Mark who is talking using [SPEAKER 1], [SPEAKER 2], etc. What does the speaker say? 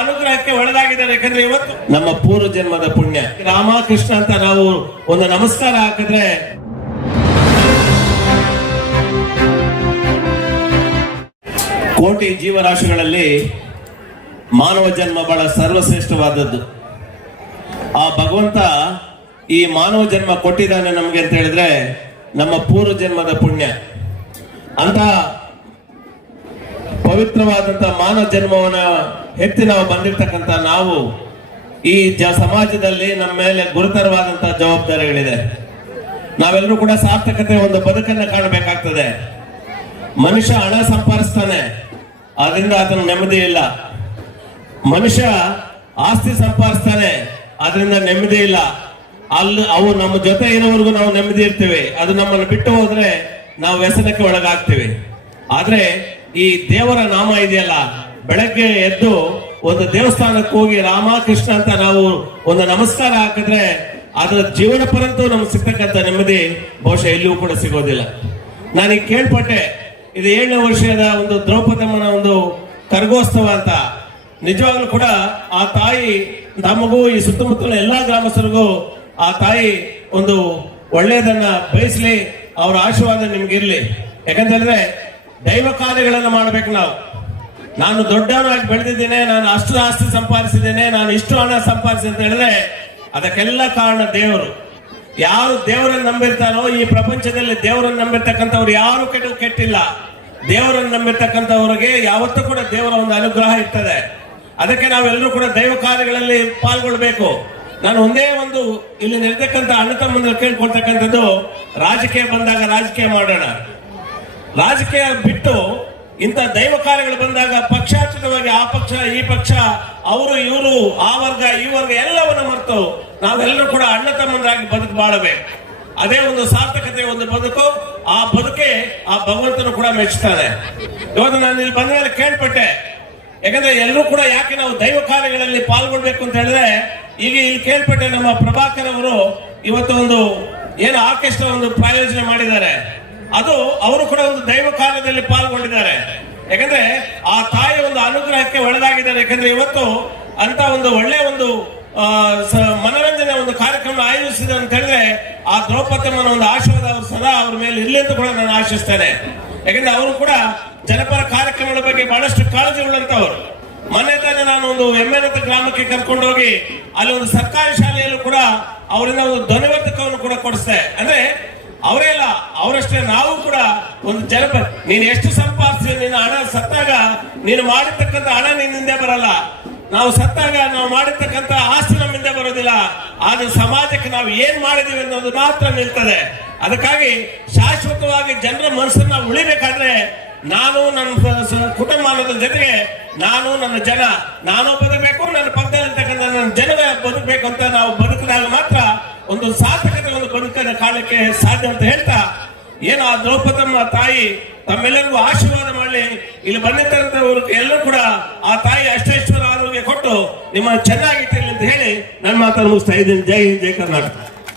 [SPEAKER 1] ಅನುಗ್ರಹಕ್ಕೆ ಒಳಗಾಗಿದ್ದಾರೆ. ಯಾಕಂದ್ರೆ ಇವತ್ತು ನಮ್ಮ ಪೂರ್ವ ಜನ್ಮದ ಪುಣ್ಯ. ರಾಮಕೃಷ್ಣ ಅಂತ ನಾವು ಒಂದು ನಮಸ್ಕಾರ ಹಾಕಿದ್ರೆ ಕೋಟಿ ಜೀವರಾಶಿಗಳಲ್ಲಿ ಮಾನವ ಜನ್ಮ ಬಹಳ ಸರ್ವಶ್ರೇಷ್ಠವಾದದ್ದು. ಆ ಭಗವಂತ ಈ ಮಾನವ ಜನ್ಮ ಕೊಟ್ಟಿದ್ದಾನೆ ನಮ್ಗೆ ಅಂತ ಹೇಳಿದ್ರೆ ನಮ್ಮ ಪೂರ್ವ ಜನ್ಮದ ಪುಣ್ಯ. ಅಂತ ಪವಿತ್ರವಾದಂತ ಮಾನವ ಜನ್ಮವನ್ನ ಹೆತ್ತಿ ನಾವು ಬಂದಿರ್ತಕ್ಕಂಥ ನಾವು ಈ ಜ ಸಮಾಜದಲ್ಲಿ ನಮ್ಮ ಮೇಲೆ ಗುರುತರವಾದಂತ ಜವಾಬ್ದಾರಿಗಳಿದೆ. ನಾವೆಲ್ಲರೂ ಕೂಡ ಸಾರ್ಥಕತೆ ಒಂದು ಬದುಕನ್ನ ಕಾಣಬೇಕಾಗ್ತದೆ. ಮನುಷ್ಯ ಹಣ ಸಂಪಾದಿಸ್ತಾನೆ ಅದರಿಂದ ಆತನ ನೆಮ್ಮದಿ ಇಲ್ಲ. ಮನುಷ್ಯ ಆಸ್ತಿ ಸಂಪಾದಿಸ್ತಾನೆ ಅದರಿಂದ ನೆಮ್ಮದಿ ಇಲ್ಲ. ಅಲ್ಲಿ ಅವು ನಮ್ಮ ಜೊತೆ ಇರೋವರೆಗೂ ನಾವು ನೆಮ್ಮದಿ ಇರ್ತೀವಿ. ಅದು ನಮ್ಮನ್ನು ಬಿಟ್ಟು ಹೋದ್ರೆ ನಾವು ವ್ಯಸನಕ್ಕೆ ಒಳಗಾಗ್ತೀವಿ. ಆದ್ರೆ ಈ ದೇವರ ನಾಮ ಇದೆಯಲ್ಲ? ಬೆಳಗ್ಗೆ ಎದ್ದು ಒಂದು ದೇವಸ್ಥಾನಕ್ಕೆ ಹೋಗಿ ರಾಮ ಕೃಷ್ಣ ಅಂತ ನಾವು ಒಂದು ನಮಸ್ಕಾರ ಹಾಕಿದ್ರೆ ಅದರ ಜೀವನ ಪರಂತೂ ನಮ್ಗೆ ಸಿಗ್ತಕ್ಕಂಥ ನೆಮ್ಮದಿ ಬಹುಶಃ ಎಲ್ಲಿಯೂ ಕೂಡ ಸಿಗೋದಿಲ್ಲ. ನಾನೀಗ ಕೇಳ್ಪಟ್ಟೆ, ಇದು ಏಳನೇ ವರ್ಷದ ಒಂದು ದ್ರೌಪದಮ್ಮನ ಒಂದು ಕರ್ಗೋತ್ಸವ ಅಂತ. ನಿಜವಾಗ್ಲೂ ಕೂಡ ಆ ತಾಯಿ ನಮಗೂ ಈ ಸುತ್ತಮುತ್ತಲ ಎಲ್ಲಾ ಗ್ರಾಮಸ್ಥರಿಗೂ ಆ ತಾಯಿ ಒಂದು ಒಳ್ಳೆಯದನ್ನ ಬಯಸ್ಲಿ, ಅವರ ಆಶೀರ್ವಾದ ನಿಮ್ಗಿರ್ಲಿ. ಯಾಕಂತ ಹೇಳಿದ್ರೆ ದೈವ ಕಾರ್ಯಗಳನ್ನು ಮಾಡಬೇಕು ನಾವು. ನಾನು ದೊಡ್ಡವನಾಗಿ ಬೆಳೆದಿದ್ದೇನೆ, ನಾನು ಅಷ್ಟು ಆಸ್ತಿ ಸಂಪಾದಿಸಿದ್ದೇನೆ, ನಾನು ಇಷ್ಟು ಹಣ ಸಂಪಾದಿಸಿದೆ ಅಂತ ಹೇಳಿದ್ರೆ ಅದಕ್ಕೆಲ್ಲ ಕಾರಣ ದೇವರು. ಯಾರು ದೇವರನ್ನು ನಂಬಿರ್ತಾರೋ ಈ ಪ್ರಪಂಚದಲ್ಲಿ ದೇವರನ್ನು ನಂಬಿರ್ತಕ್ಕಂಥವ್ರು ಯಾರು ಕೆಟ್ಟು ಕೆಟ್ಟಿಲ್ಲ. ದೇವರನ್ನು ನಂಬಿರ್ತಕ್ಕಂಥವ್ರಿಗೆ ಯಾವತ್ತೂ ಕೂಡ ದೇವರ ಒಂದು ಅನುಗ್ರಹ ಇರ್ತದೆ. ಅದಕ್ಕೆ ನಾವೆಲ್ಲರೂ ಕೂಡ ದೈವ ಕಾರ್ಯಗಳಲ್ಲಿ ಪಾಲ್ಗೊಳ್ಬೇಕು. ನಾನು ಒಂದೇ ಒಂದು ಇಲ್ಲಿ ನಡೆದಕ್ಕಂಥ ಅಣ್ಣ ತಮ್ಮಂದ್ರೆ ಕೇಳ್ಕೊಳ್ತಕ್ಕಂಥದ್ದು ರಾಜಕೀಯ ಬಂದಾಗ ರಾಜಕೀಯ ಮಾಡೋಣ. ರಾಜಕೀಯ ಬಿಟ್ಟು ಇಂಥ ದೈವ ಕಾರ್ಯಗಳು ಬಂದಾಗ ಪಕ್ಷಾತೀತವಾಗಿ ಆ ಪಕ್ಷ, ಈ ಪಕ್ಷ, ಅವರು, ಇವರು, ಆ ವರ್ಗ, ಈ ವರ್ಗ ಎಲ್ಲವನ್ನು ಮರೆತು ನಾವೆಲ್ಲರೂ ಕೂಡ ಅಣ್ಣ ತಮ್ಮಂದರಾಗಿ ಬದುಕು ಬಾಳಬೇಕು. ಅದೇ ಒಂದು ಸಾರ್ಥಕತೆ ಒಂದು ಬದುಕು. ಆ ಬದುಕೆ ಆ ಭಗವಂತನು ಕೂಡ ಮೆಚ್ಚುತ್ತಾನೆ ಇವತ್ತು ನಾನು ಇಲ್ಲಿ ಬಂದ ಮೇಲೆ ಕೇಳ್ಪಟ್ಟೆ. ಯಾಕಂದ್ರೆ ಎಲ್ಲರೂ ಕೂಡ ಯಾಕೆ ನಾವು ದೈವ ಕಾರ್ಯಗಳಲ್ಲಿ ಪಾಲ್ಗೊಳ್ಬೇಕು ಅಂತ ಹೇಳಿದ್ರೆ, ಈಗ ಇಲ್ಲಿ ಕೇಳ್ಪಟ್ಟೆ ನಮ್ಮ ಪ್ರಭಾಕರ್ ಅವರು ಇವತ್ತು ಒಂದು ಏನು ಆರ್ಕೆಸ್ಟ್ರಾ ಒಂದು ಪ್ರಾಯೋಜನೆ ಮಾಡಿದ್ದಾರೆ. ಅದು ಅವರು ಕೂಡ ಒಂದು ದೈವ ಕಾರ್ಯದಲ್ಲಿ ಪಾಲ್ಗೊಂಡಿದ್ದಾರೆ. ಯಾಕಂದ್ರೆ ಆ ತಾಯಿ ಒಂದು ಅನುಗ್ರಹಕ್ಕೆ ಒಳಗಾಗಿದ್ದಾರೆ. ಯಾಕಂದ್ರೆ ಇವತ್ತು ಅಂತ ಒಂದು ಒಳ್ಳೆ ಒಂದು ಮನರಂಜನೆ ಒಂದು ಕಾರ್ಯಕ್ರಮ ಆಯೋಜಿಸಿದ ಅಂತ ಹೇಳಿದ್ರೆ ಆ ದ್ರೌಪದಮ್ಮನ ಒಂದು ಆಶೀರ್ವಾದ ಅವರು ಸದಾ ಅವ್ರ ಮೇಲೆ ಇರಲಿ ಅಂತ ಕೂಡ ನಾನು ಆಶಿಸ್ತೇನೆ. ಯಾಕಂದ್ರೆ ಅವರು ಕೂಡ ಜನಪರ ಕಾರ್ಯಕ್ರಮಗಳ ಬಗ್ಗೆ ಬಹಳಷ್ಟು ಕಾಳಜಿ ಉಳ್ಳಂತವರು ಮೊನ್ನೆ ತಾನೆ ನಾನು ಒಂದು ಹೆಮ್ಮೆನಂತ ಗ್ರಾಮಕ್ಕೆ ಕರ್ಕೊಂಡು ಹೋಗಿ ಅಲ್ಲಿ ಒಂದು ಸರ್ಕಾರಿ ಶಾಲೆಯಲ್ಲೂ ಕೂಡ ಅವರಿಂದ ಒಂದು ಧ್ವನಿವರ್ಧಕವನ್ನು ಕೂಡ ಕೊಡಿಸ್ದೆ ಅಂದ್ರೆ ಅವರೇ ಅಲ್ಲ ಅವರಷ್ಟೇ ನಾವು ಕೂಡ ಒಂದು ಜನಪ ನೀನು ಎಷ್ಟು ಸಂಪಾದಿಸಿ ನಿನ್ನ ಹಣ ಸತ್ತಾಗ, ನೀನು ಮಾಡಿರ್ತಕ್ಕಂಥ ಹಣ ನಿನ್ನಿಂದ ಬರಲ್ಲ. ನಾವು ಸತ್ತಾಗ ನಾವು ಮಾಡಿರ್ತಕ್ಕಂಥ ಆಸ್ತಿ ನಮ್ಮಿಂದ ಬರೋದಿಲ್ಲ. ಆದ್ರೆ ಸಮಾಜಕ್ಕೆ ನಾವು ಏನ್ ಮಾಡಿದೀವಿ ಅನ್ನೋದು ಮಾತ್ರ ನಿಲ್ತದೆ. ಅದಕ್ಕಾಗಿ ಶಾಶ್ವತವಾಗಿ ಜನರ ಮನಸ್ಸನ್ನ ಉಳಿಬೇಕಾದ್ರೆ ನಾನು ನನ್ನ ಕುಟುಂಬ ಅನ್ನೋದ್ರ ಜೊತೆಗೆ ನಾನು ನನ್ನ ಜನ, ನಾನು ಬದುಕಬೇಕು, ನನ್ನ ಪಕ್ಕದಲ್ಲಿರ್ತಕ್ಕಂಥ ನನ್ನ ಜನರ ಬದುಕಬೇಕು ಅಂತ ನಾವು ಬದುಕಿದಾಗ ಮಾತ್ರ ಒಂದು ಸಾರ್ಥಕತೆ ಒಂದು ಬದುಕನ್ನು ಕಾಲಕ್ಕೆ ಸಾಧ್ಯ ಅಂತ ಹೇಳ್ತಾ ಏನು ಆ ದ್ರೌಪದಮ್ಮ ತಾಯಿ ತಮ್ಮೆಲ್ಲರಿಗೂ ಆಶೀರ್ವಾದ ಮಾಡಲಿ. ಇಲ್ಲಿ ಬಂದಿರ್ತಕ್ಕಂಥವ್ರು ಎಲ್ಲರೂ ಕೂಡ ಆ ತಾಯಿ ಅಷ್ಟೇಶ್ವರ ಆರೋಗ್ಯ ಕೊಟ್ಟು ನಿಮ್ಮ ಚೆನ್ನಾಗಿಟ್ಟಿರಲಿ ಅಂತ ಹೇಳಿ ನನ್ನ ಮಾತನ್ನು ಮುಗಿಸ್ತಾ ಇದ್ದೀನಿ. ಜೈ ಜೈ ಕರ್ನಾಟಕ.